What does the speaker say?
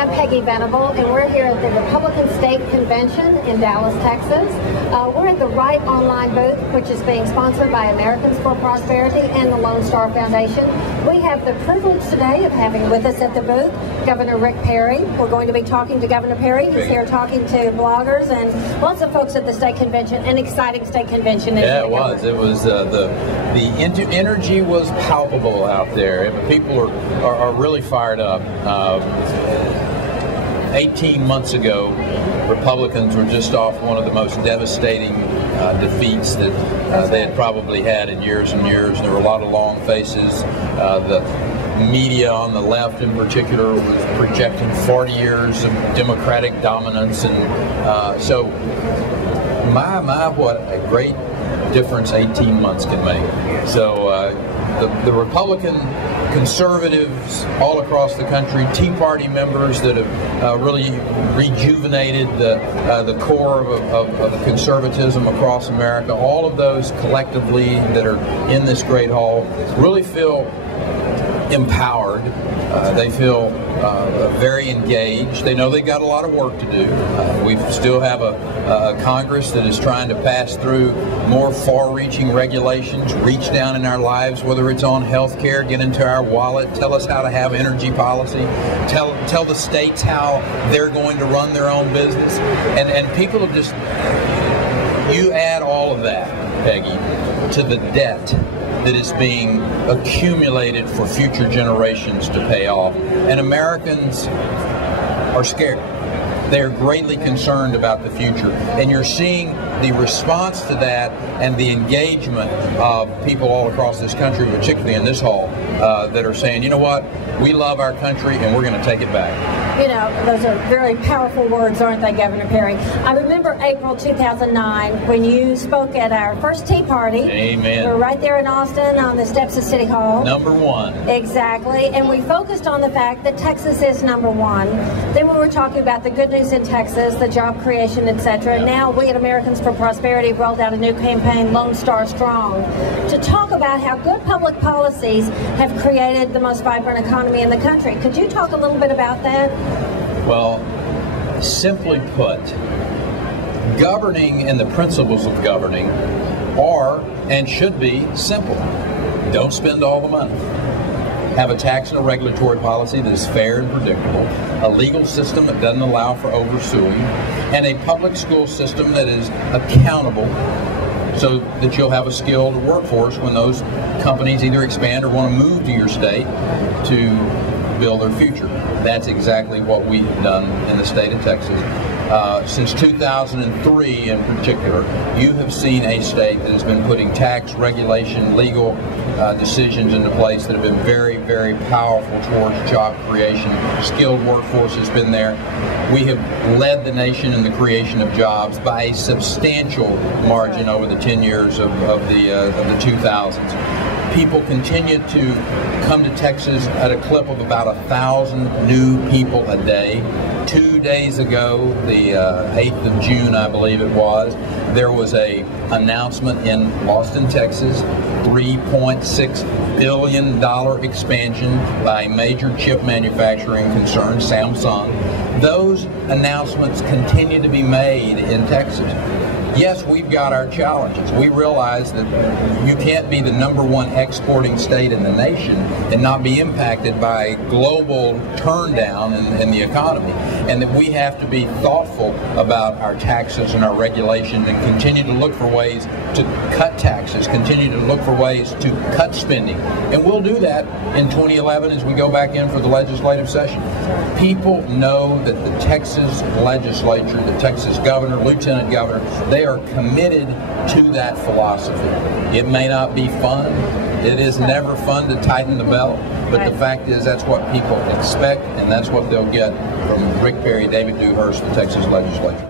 am Peggy Venable, and we're here at the Republican State Convention in Dallas, Texas. We're at the RightOnline booth, which is being sponsored by Americans for Prosperity and the Lone Star Foundation. We have the privilege today of having with us at the booth Governor Rick Perry. We're going to be talking to Governor Perry. He's here talking to bloggers and lots of folks at the state convention. An exciting state convention. Yeah, it was. It was the energy was palpable out there. People are really fired up. 18 months ago, Republicans were just off one of the most devastating defeats that they had probably had in years and years. There were a lot of long faces. The media on the left in particular was projecting 40 years of Democratic dominance, and so what a great difference 18 months can make. So the Republican conservatives all across the country, Tea Party members that have really rejuvenated the core of conservatism across America, all of those collectively that are in this great hall really feel empowered. They feel very engaged. They know they've got a lot of work to do. We still have a Congress that is trying to pass through more far-reaching regulations, reach down in our lives, whether it's on health care, get into our wallet, tell us how to have energy policy, tell the states how they're going to run their own business. And people have just, you add all of that, Peggy, to the debt that is being accumulated for future generations to pay off. And Americans are scared. They are greatly concerned about the future. And you're seeing the response to that and the engagement of people all across this country, particularly in this hall, that are saying, you know what, we love our country and we're going to take it back. You know, those are very powerful words, aren't they, Governor Perry? I remember April 2009 when you spoke at our first Tea Party. Amen. We were right there in Austin on the steps of City Hall. #1. Exactly. And we focused on the fact that Texas is #1. Then we were talking about the good news in Texas, the job creation, etc. Yeah. Now we at Americans for Prosperity have rolled out a new campaign, Lone Star Strong, to talk about how good public policies have created the most vibrant economy in the country. Could you talk a little bit about that? Well, simply put, governing and the principles of governing are and should be simple. Don't spend all the money. Have a tax and a regulatory policy that is fair and predictable, a legal system that doesn't allow for oversuing, and a public school system that is accountable so that you'll have a skilled workforce when those companies either expand or want to move to your state to build their future. That's exactly what we've done in the state of Texas. Since 2003 in particular, you have seen a state that has been putting tax, regulation, legal decisions into place that have been very, very powerful towards job creation. Skilled workforce has been there. We have led the nation in the creation of jobs by a substantial margin over the 10 years of the 2000s. People continue to come to Texas at a clip of about 1,000 new people a day. 2 days ago, the 8th of June, I believe it was, there was a announcement in Austin, Texas, $3.6 billion expansion by a major chip manufacturing concern, Samsung. Those announcements continue to be made in Texas. Yes, we've got our challenges. We realize that you can't be the #1 exporting state in the nation and not be impacted by global turndown in the economy, and that we have to be thoughtful about our taxes and our regulations and continue to look for ways to cut taxes, continue to look for ways to cut spending. And we'll do that in 2011 as we go back in for the legislative session. People know that the Texas legislature, the Texas governor, lieutenant governor, they are committed to that philosophy. It may not be fun. It is never fun to tighten the belt, but the fact is that's what people expect, and that's what they'll get from Rick Perry, David Dewhurst, the Texas legislature.